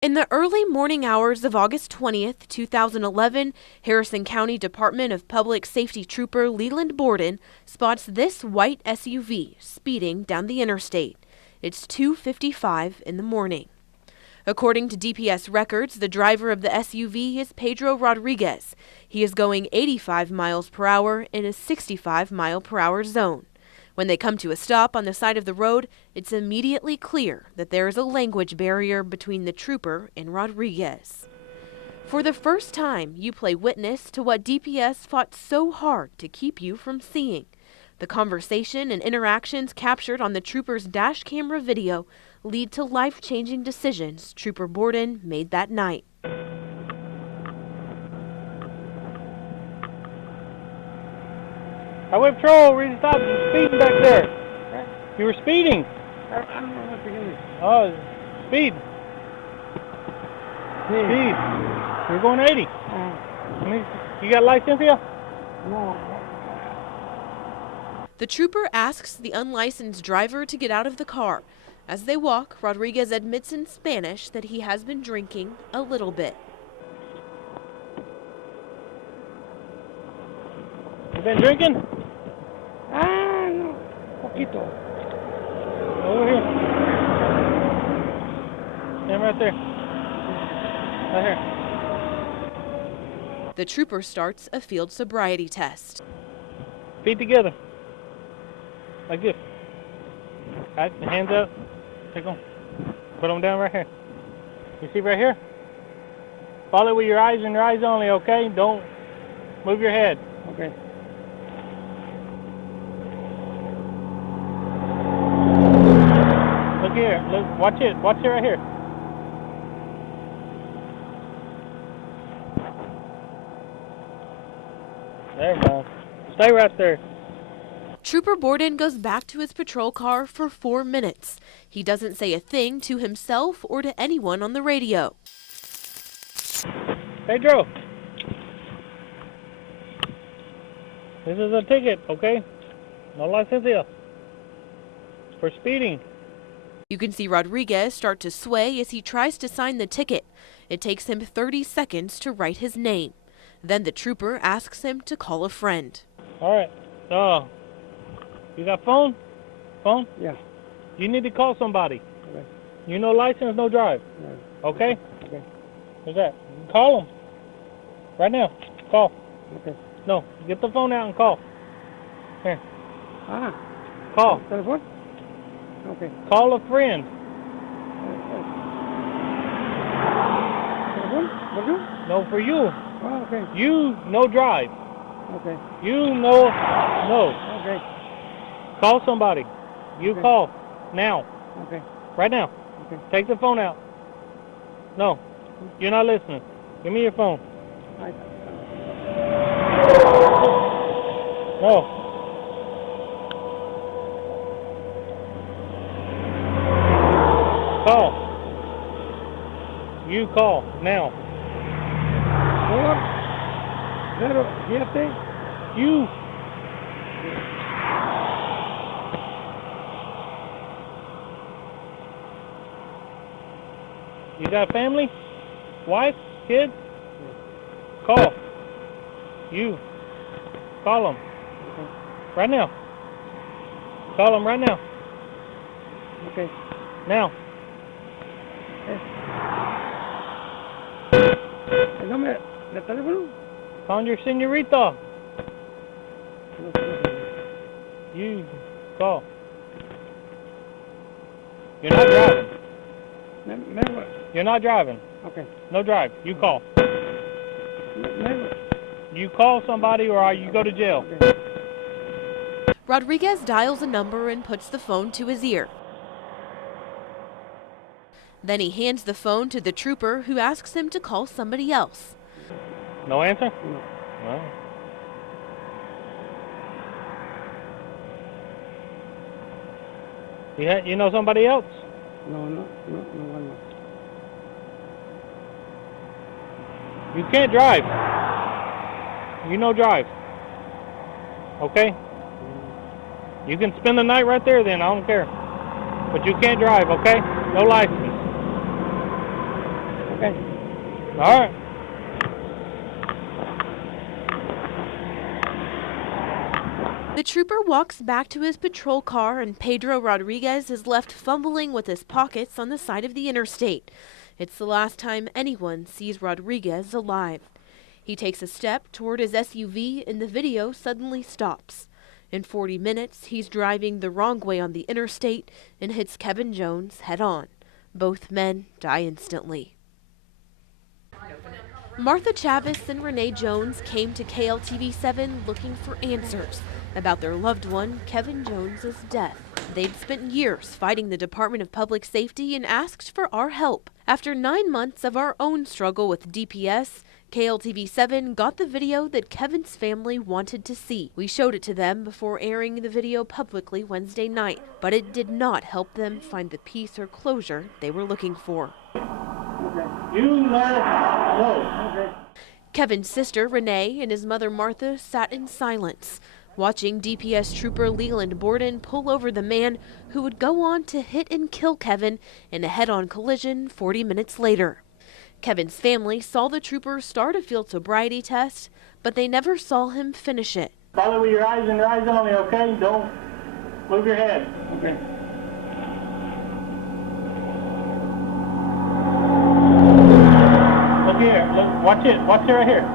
In the early morning hours of August 20th, 2011, Harrison County Department of Public Safety Trooper Leland Borden spots this white SUV speeding down the interstate. It's 2:55 in the morning. According to DPS records, the driver of the SUV is Pedro Rodriguez. He is going 85 miles per hour in a 65 mile per hour zone. When they come to a stop on the side of the road, it's immediately clear that there is a language barrier between the trooper and Rodriguez. For the first time, you play witness to what DPS fought so hard to keep you from seeing. The conversation and interactions captured on the trooper's dash camera video lead to life-changing decisions Trooper Borden made that night. Highway Patrol, ready to stop. You're speeding back there. Huh? You were speeding. I don't know what to do. Oh, speed. Speed. You're going 80. You got license here? No. The trooper asks the unlicensed driver to get out of the car. As they walk, Rodriguez admits in Spanish that he has been drinking a little bit. You been drinking? No. Poquito. Over here. Stand right there. Right here. The trooper starts a field sobriety test. Feet together. Like this. Right, hands up. Take them. Put them down right here. You see right here? Follow with your eyes and your eyes only, okay? Don't move your head. Okay. Look here. Look. Watch it. Watch it right here. There you go. Stay right there. Trooper Borden goes back to his patrol car for 4 minutes. He doesn't say a thing to himself or to anyone on the radio. Pedro. This is a ticket, okay? No license here. For speeding. You can see Rodriguez start to sway as he tries to sign the ticket. It takes him 30 seconds to write his name. Then the trooper asks him to call a friend. All right. You got phone? Phone? Yeah. You need to call somebody. Okay. You no license, no drive. Yeah. Okay? Okay. What's that? Call them. Right now. Call. Okay. No. Get the phone out and call. Here. Call. Telephone? Okay. Call a friend. Telephone? For you? No, for you. Oh, okay. You no drive. Okay. You no. Okay. Call somebody. You Okay. call. Now. Okay. Right now. Okay. Take the phone out. No. You're not listening. Give me your phone. No. Call. You call. Now. Zero, siete. You. You got family? Wife? Kids? Call. You. Call them. Okay. Right now. Call them right now. Okay. Now. El nombre de teléfono? Found your señorita. You. Call. You're not driving. Never. You're not driving. Okay. No drive. You call. Never. You call somebody or you go to jail. Okay. Rodriguez dials a number and puts the phone to his ear. Then he hands the phone to the trooper, who asks him to call somebody else. No answer? No. Well. You know somebody else? No. You can't drive. You no drive. Okay? You can spend the night right there then, I don't care. But you can't drive, okay? No license. Okay. All right. The trooper walks back to his patrol car and Pedro Rodriguez is left fumbling with his pockets on the side of the interstate. It's the last time anyone sees Rodriguez alive. He takes a step toward his SUV and the video suddenly stops. In 40 minutes, he's driving the wrong way on the interstate and hits Kevin Jones head on. Both men die instantly. Martha Chavis and Renee Jones came to KLTV7 looking for answers about their loved one, Kevin Jones's death. They'd spent years fighting the Department of Public Safety and asked for our help. After 9 months of our own struggle with DPS, KLTV7 got the video that Kevin's family wanted to see. We showed it to them before airing the video publicly Wednesday night, but it did not help them find the peace or closure they were looking for. You know. Okay. Kevin's sister, Renee, and his mother, Martha, sat in silence, watching DPS trooper Leland Borden pull over the man who would go on to hit and kill Kevin in a head-on collision 40 minutes later. Kevin's family saw the trooper start a field sobriety test, but they never saw him finish it. Follow with your eyes and your eyes only, okay? Don't move your head. Okay. Look here. Look. Watch it. Watch it right here.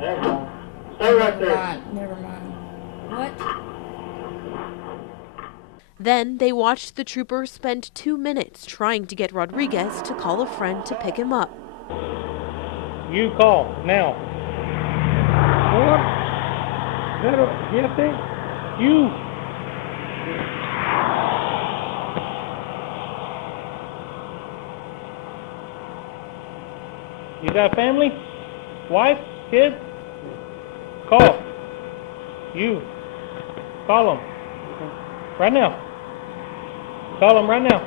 There you go. Stay right there. Never mind. What? Then they watched the trooper spend 2 minutes trying to get Rodriguez to call a friend to pick him up. You call now. Por 07. You. You got a family? Wife? Kid? Call. You. Call them. Right now. Call them right now.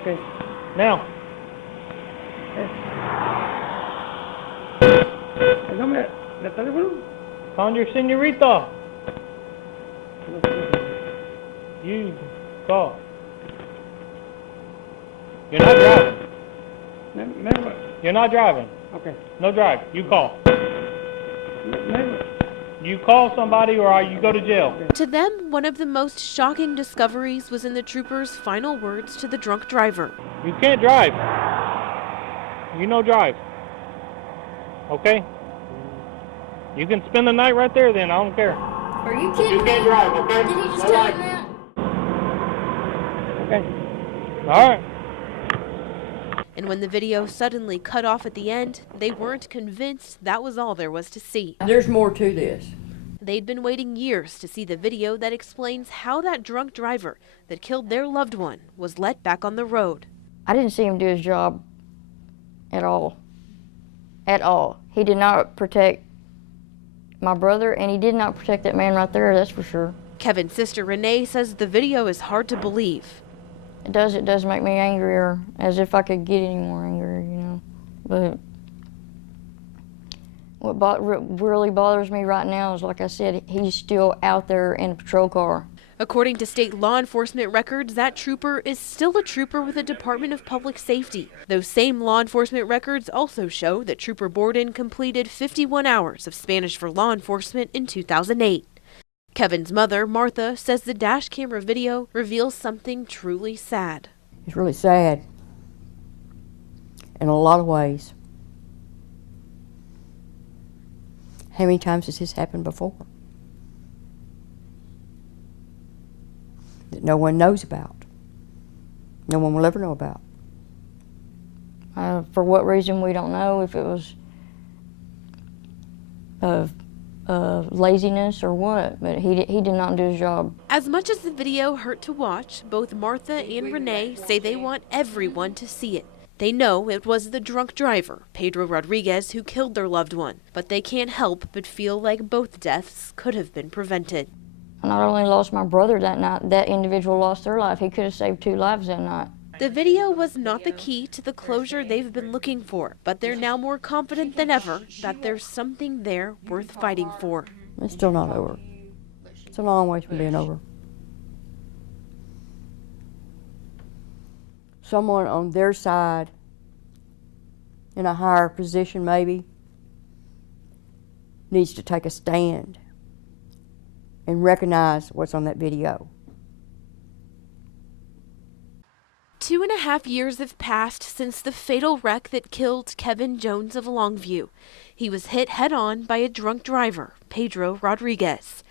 Okay. Now. El nombre del teléfono. Call your señorita. You. Call. You're not driving. Never. You're not driving. Okay. No drive. You call. Never. You call somebody or you go to jail. To them, one of the most shocking discoveries was in the trooper's final words to the drunk driver. You can't drive. You no drive. Okay? You can spend the night right there then. I don't care. Are you kidding You me? can't drive, okay? Did he just No tell life. him that? Okay. All right. And when the video suddenly cut off at the end, they weren't convinced that was all there was to see. There's more to this. They'd been waiting years to see the video that explains how that drunk driver that killed their loved one was let back on the road. I didn't see him do his job at all. At all. He did not protect my brother, and he did not protect that man right there, that's for sure. Kevin's sister Renee says the video is hard to believe. It does make me angrier, as if I could get any more angrier, you know. But what really bothers me right now is, like I said, he's still out there in a patrol car. According to state law enforcement records, that trooper is still a trooper with the Department of Public Safety. Those same law enforcement records also show that Trooper Borden completed 51 hours of Spanish for law enforcement in 2008. Kevin's mother, Martha, says the dash camera video reveals something truly sad. It's really sad in a lot of ways. How many times has this happened before? That no one knows about. No one will ever know about. For what reason, we don't know, if it was laziness or what, but he did not do his job. As much as the video hurt to watch, both Martha and Renee say they want everyone to see it. They know it was the drunk driver, Pedro Rodriguez, who killed their loved one, but they can't help but feel like both deaths could have been prevented. I not only lost my brother that night, that individual lost their life. He could have saved 2 lives that night. The video was not the key to the closure they've been looking for, but they're now more confident than ever that there's something there worth fighting for. It's still not over. It's a long way from being over. someone on their side in a higher position maybe needs to take a stand and recognize what's on that video. 2.5 years have passed since the fatal wreck that killed Kevin Jones of Longview. He was hit head-on by a drunk driver, Pedro Rodriguez.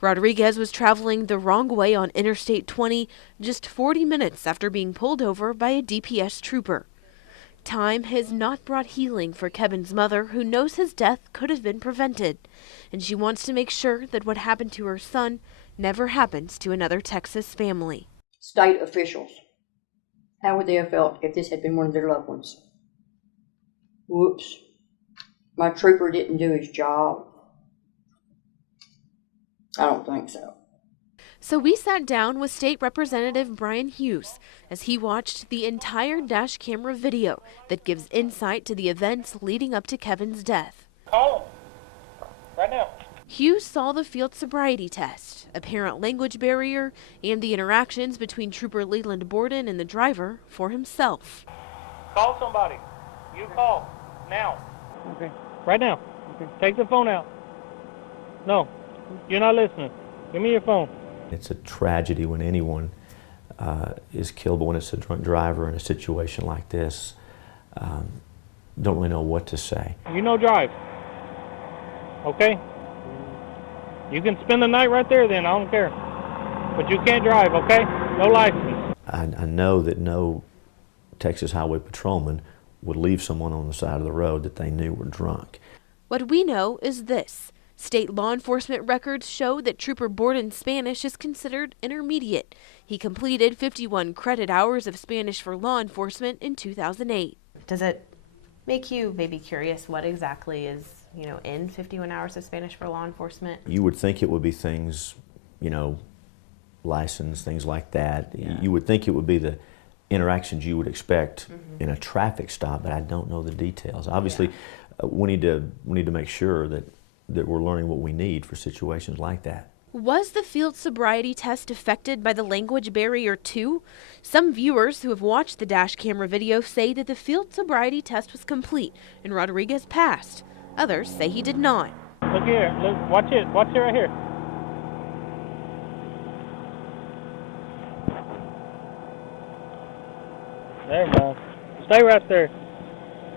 Rodriguez was traveling the wrong way on Interstate 20 just 40 minutes after being pulled over by a DPS trooper. Time has not brought healing for Kevin's mother, who knows his death could have been prevented, and she wants to make sure that what happened to her son never happens to another Texas family. State officials, how would they have felt if this had been one of their loved ones? Whoops, my trooper didn't do his job. I don't think so. So we sat down with State Representative Brian Hughes as he watched the entire dash camera video that gives insight to the events leading up to Kevin's death. Call him. Right now. Hughes saw the field sobriety test, apparent language barrier, and the interactions between Trooper Leland Borden and the driver for himself. Call somebody. You call. Now. Okay. Right now. Okay. Take the phone out. No. You're not listening. Give me your phone. It's a tragedy when anyone is killed, but when it's a drunk driver in a situation like this, don't really know what to say. You know drive. Okay? You can spend the night right there then, I don't care. But you can't drive, okay? No license. I know that no Texas Highway Patrolman would leave someone on the side of the road that they knew were drunk. What we know is this. State law enforcement records show that Trooper Borden's Spanish is considered intermediate. He completed 51 credit hours of Spanish for law enforcement in 2008. Does it make you maybe curious what exactly is, in 51 hours of Spanish for law enforcement? You would think it would be things, license, things like that. Yeah. You would think it would be the interactions you would expect in a traffic stop, but I don't know the details. Obviously, we need to make sure that we're learning what we need for situations like that. Was the field sobriety test affected by the language barrier too? Some viewers who have watched the dash camera video say that the field sobriety test was complete and Rodriguez passed. Others say he did not. Look here. Look. Watch it. Watch it right here. There you go. Stay right there.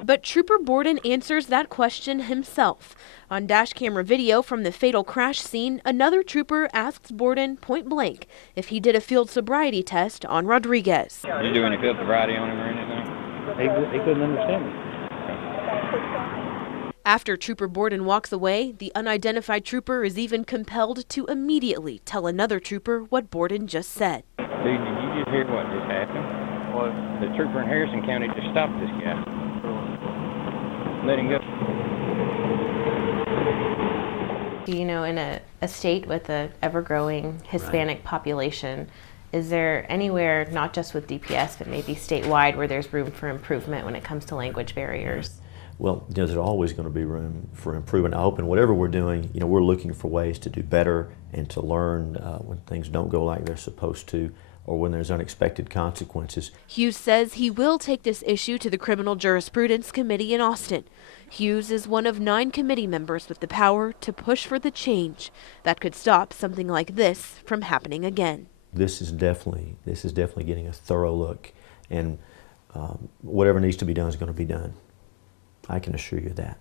But Trooper Borden answers that question himself. On dash camera video from the fatal crash scene, another trooper asks Borden point blank if he did a field sobriety test on Rodriguez. Did you do any field sobriety on him or anything? He couldn't understand me. After Trooper Borden walks away, the unidentified trooper is even compelled to immediately tell another trooper what Borden just said. Dude, did you just hear what just happened? What? The trooper in Harrison County just stopped this guy. Let him go. In a state with an ever-growing Hispanic population, is there anywhere, not just with DPS, but maybe statewide, where there's room for improvement when it comes to language barriers? Well, there's always going to be room for improvement. I hope in whatever we're doing, we're looking for ways to do better and to learn when things don't go like they're supposed to, or when there's unexpected consequences. Hughes says he will take this issue to the Criminal Jurisprudence Committee in Austin. Hughes is one of 9 committee members with the power to push for the change that could stop something like this from happening again. This is definitely getting a thorough look, and whatever needs to be done is going to be done. I can assure you that.